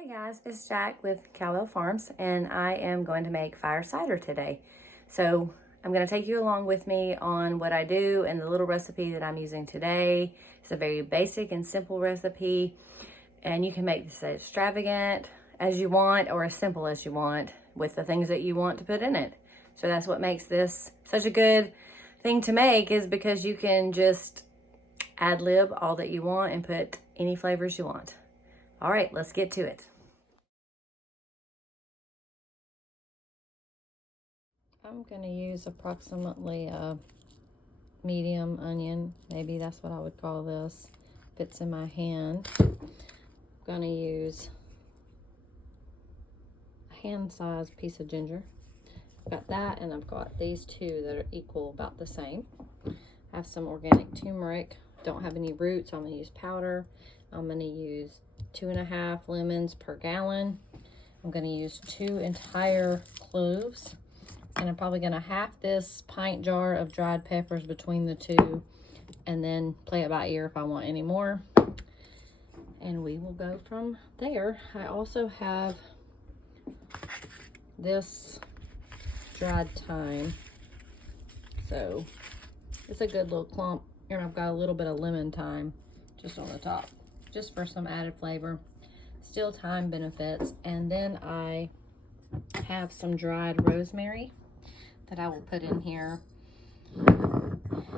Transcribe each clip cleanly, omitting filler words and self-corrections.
Hey guys, it's Jack with Cowbell Farms, and I am going to make fire cider today. So I'm going to take you along with me on what I do and the little recipe that I'm using today. It's a very basic and simple recipe, and you can make this as extravagant as you want or as simple as you want with the things that you want to put in it. So that's what makes this such a good thing to make, is because you can just ad-lib all that you want and put any flavors you want. All right, let's get to it. I'm going to use approximately a medium onion. Maybe that's what I would call this. Fits in my hand. I'm going to use a hand-sized piece of ginger. I've got that, and I've got these two that are equal, about the same. I have some organic turmeric. Don't have any roots, so I'm going to use powder. I'm going to use 2.5 lemons per gallon. I'm going to use 2 entire cloves. And I'm probably going to half this pint jar of dried peppers between the two, and then play it by ear if I want any more. And we will go from there. I also have this dried thyme. So it's a good little clump. And I've got a little bit of lemon thyme just on the top, just for some added flavor. Still thyme benefits. And then I have some dried rosemary that I will put in here.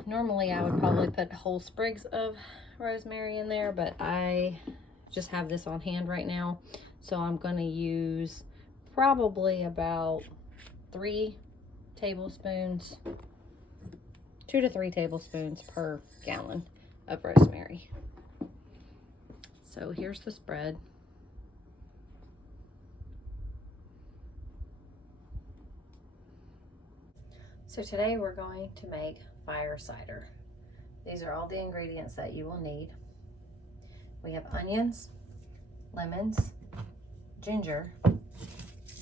Normally I would probably put whole sprigs of rosemary in there, but I just have this on hand right now, so I'm going to use probably about 3 tablespoons, 2 to 3 tablespoons per gallon of rosemary. So here's the spread. So today we're going to make fire cider. These are all the ingredients that you will need. We have onions, lemons, ginger,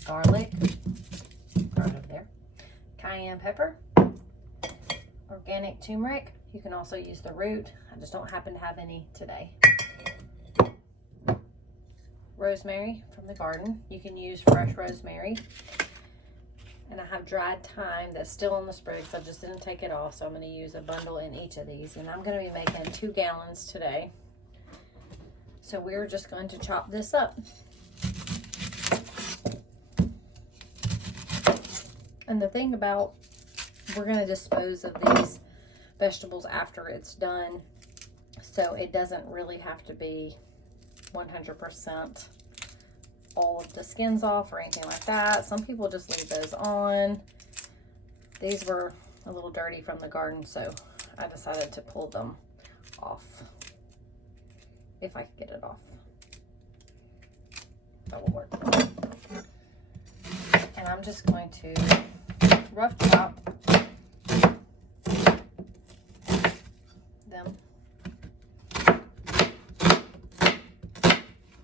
garlic, right over there, cayenne pepper, organic turmeric. You can also use the root. I just don't happen to have any today. Rosemary from the garden. You can use fresh rosemary. And I have dried thyme that's still on the sprigs. I just didn't take it off, so I'm going to use a bundle in each of these. And I'm going to be making 2 gallons today. So we're just going to chop this up. And the thing about, we're going to dispose of these vegetables after it's done, so it doesn't really have to be 100% all of the skins off or anything like that. Some people just leave those on. These were a little dirty from the garden, so I decided to pull them off, if I could get it off. That will work. And I'm just going to rough chop them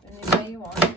any way you want.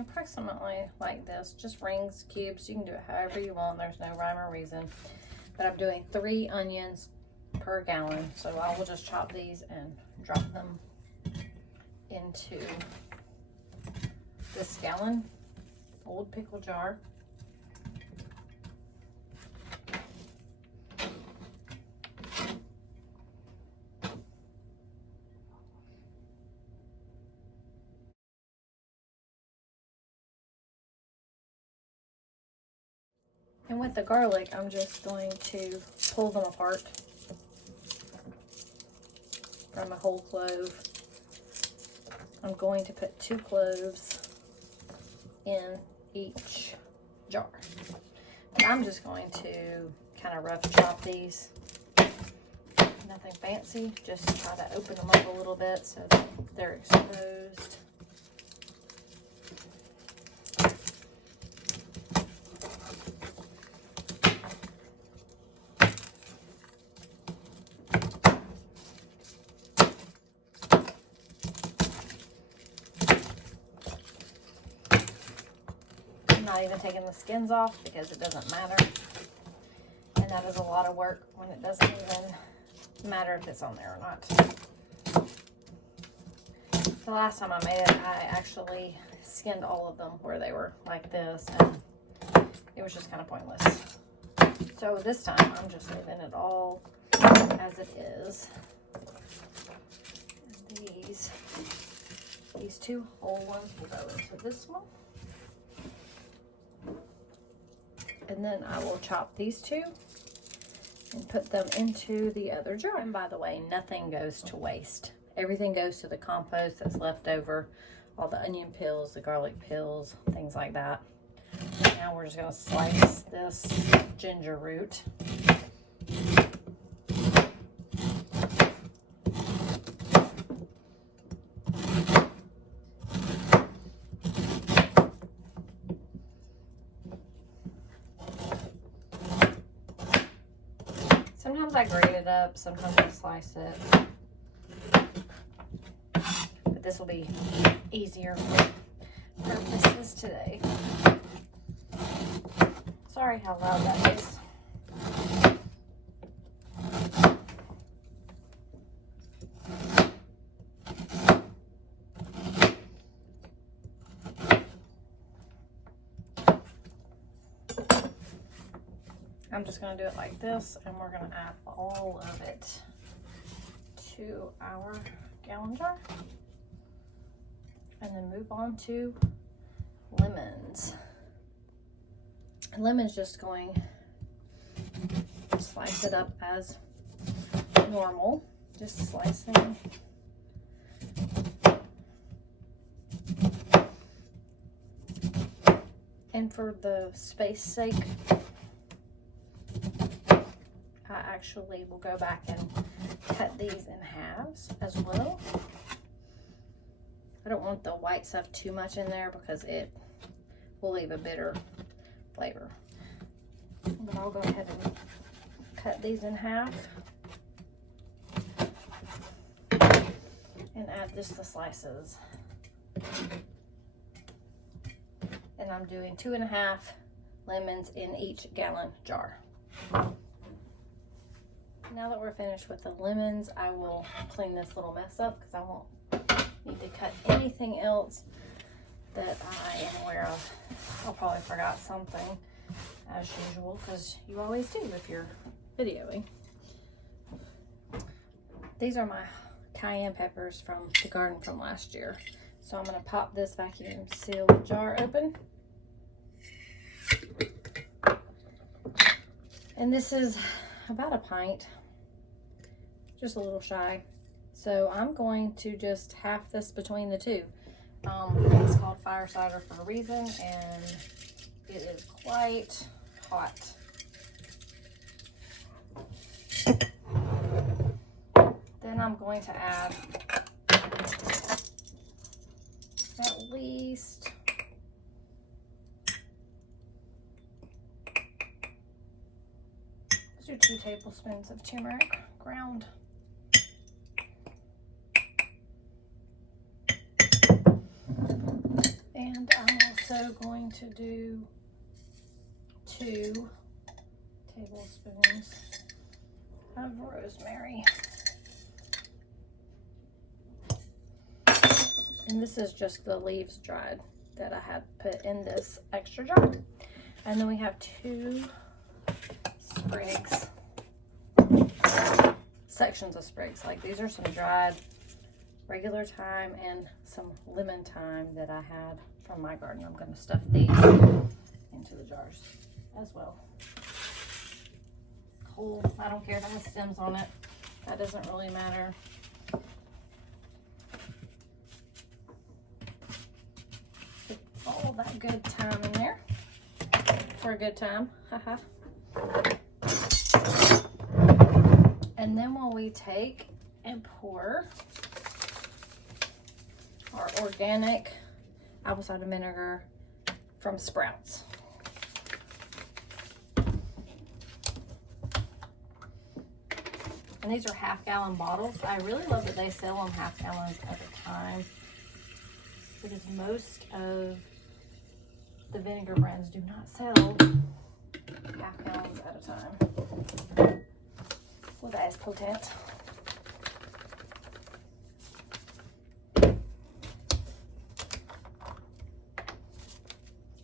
Approximately like this, just rings, cubes. You can do it however you want. There's no rhyme or reason. But I'm doing 3 onions per gallon, so I will just chop these and drop them into this gallon old pickle jar. And with the garlic, I'm just going to pull them apart from a whole clove. I'm going to put 2 cloves in each jar. But I'm just going to kind of rough chop these. Nothing fancy, just try to open them up a little bit so that they're exposed. I'm not even taking the skins off because it doesn't matter. And that is a lot of work when it doesn't even matter if it's on there or not. The last time I made it, I actually skinned all of them where they were like this, and it was just kind of pointless. So this time, I'm just leaving it all as it is. And these two whole ones will go into this one. And then I will chop these two and put them into the other jar. And by the way, nothing goes to waste. Everything goes to the compost that's left over, all the onion peels, the garlic peels, things like that. Now we're just gonna slice this ginger root. Sometimes I grate it up, sometimes I slice it. But this will be easier for purposes today. Sorry how loud that is. I'm just going to do it like this, and we're going to add all of it to our gallon jar. And then move on to lemons. And lemon's just going to slice it up as normal. Just slicing. And for the space sake, I actually will go back and cut these in halves as well. I don't want the white stuff too much in there because it will leave a bitter flavor. But I'll go ahead and cut these in half and add just the slices. And I'm doing 2.5 lemons in each gallon jar. Now that we're finished with the lemons, I will clean this little mess up because I won't need to cut anything else that I am aware of. I'll probably forgot something as usual because you always do if you're videoing. These are my cayenne peppers from the garden from last year. So I'm going to pop this vacuum sealed jar open. And this is about a pint, just a little shy. So I'm going to just half this between the two. It's called fire cider for a reason, and it is quite hot. Then I'm going to add at least do 2 tablespoons of turmeric ground. And I'm also going to do 2 tablespoons of rosemary. And this is just the leaves dried that I had put in this extra jar. And then we have 2 sprigs, sections of sprigs. Like these are some dried regular thyme and some lemon thyme that I had from my garden. I'm going to stuff these into the jars as well. Whole, I don't care if it has stems on it. That doesn't really matter. Put all that good thyme in there. for a good time. And then when we take and pour our organic apple cider vinegar from Sprouts. And these are half-gallon bottles. I really love that they sell them half gallons at a time, because most of the vinegar brands do not sell half gallons at a time. Well, that is potent.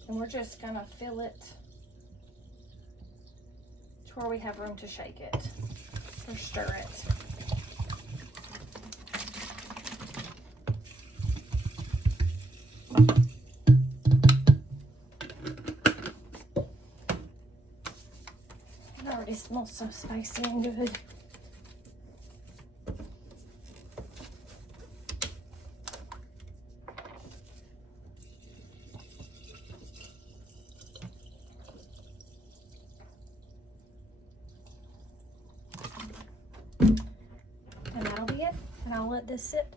And we're just gonna fill it to where we have room to shake it or stir it. It already smells so spicy and good. And that'll be it. And I'll let this sit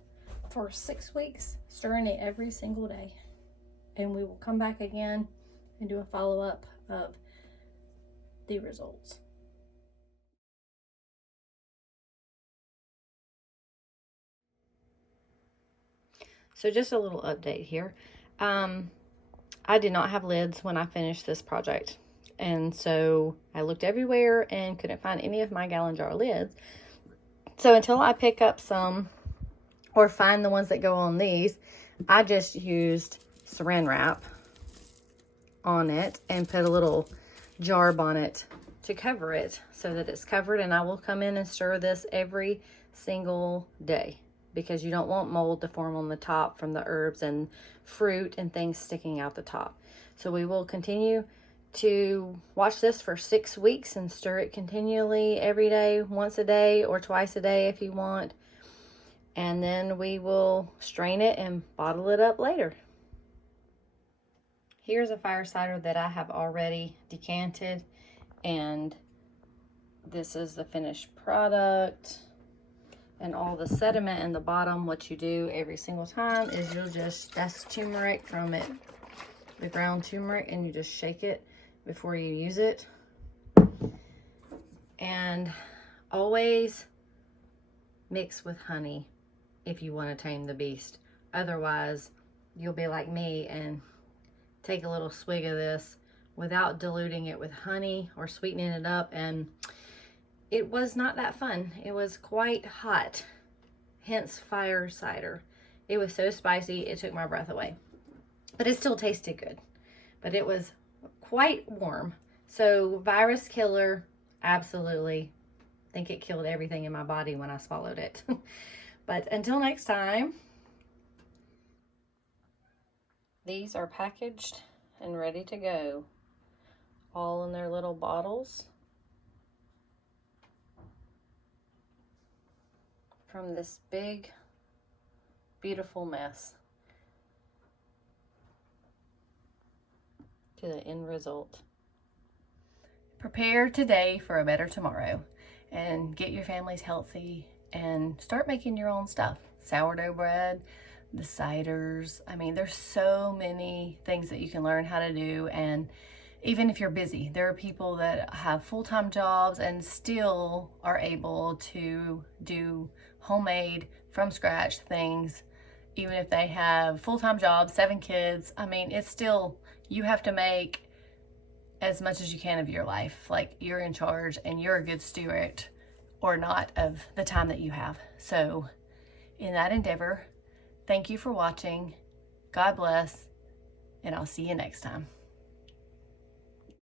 for 6 weeks, stirring it every single day. And we will come back again and do a follow-up of the results. So just a little update here. I did not have lids when I finished this project. And so I looked everywhere and couldn't find any of my gallon jar lids. So until I pick up some or find the ones that go on these, I just used saran wrap on it and put a little jar bonnet to cover it so that it's covered. And I will come in and stir this every single day, because you don't want mold to form on the top from the herbs and fruit and things sticking out the top. So we will continue to watch this for 6 weeks and stir it continually every day, once a day or twice a day if you want. And then we will strain it and bottle it up later. Here's a fire cider that I have already decanted, and this is the finished product. And all the sediment in the bottom, what you do every single time is you'll just, that's turmeric from it, the ground turmeric, and you just shake it before you use it. And always mix with honey if you want to tame the beast. Otherwise, you'll be like me and take a little swig of this without diluting it with honey or sweetening it up, and it was not that fun. It was quite hot, hence fire cider. It was so spicy, it took my breath away. But it still tasted good. But it was quite warm. So virus killer, absolutely. I think it killed everything in my body when I swallowed it. But until next time, these are packaged and ready to go. All in their little bottles. From this big, beautiful mess to the end result. Prepare today for a better tomorrow, and get your families healthy and start making your own stuff. Sourdough bread, the ciders. I mean, there's so many things that you can learn how to do. And even if you're busy, there are people that have full-time jobs and still are able to do homemade from scratch things, even if they have full-time jobs, 7 kids. I mean, it's still, you have to make as much as you can of your life. Like, you're in charge and you're a good steward or not of the time that you have. So in that endeavor, thank you for watching. God bless, and I'll see you next time.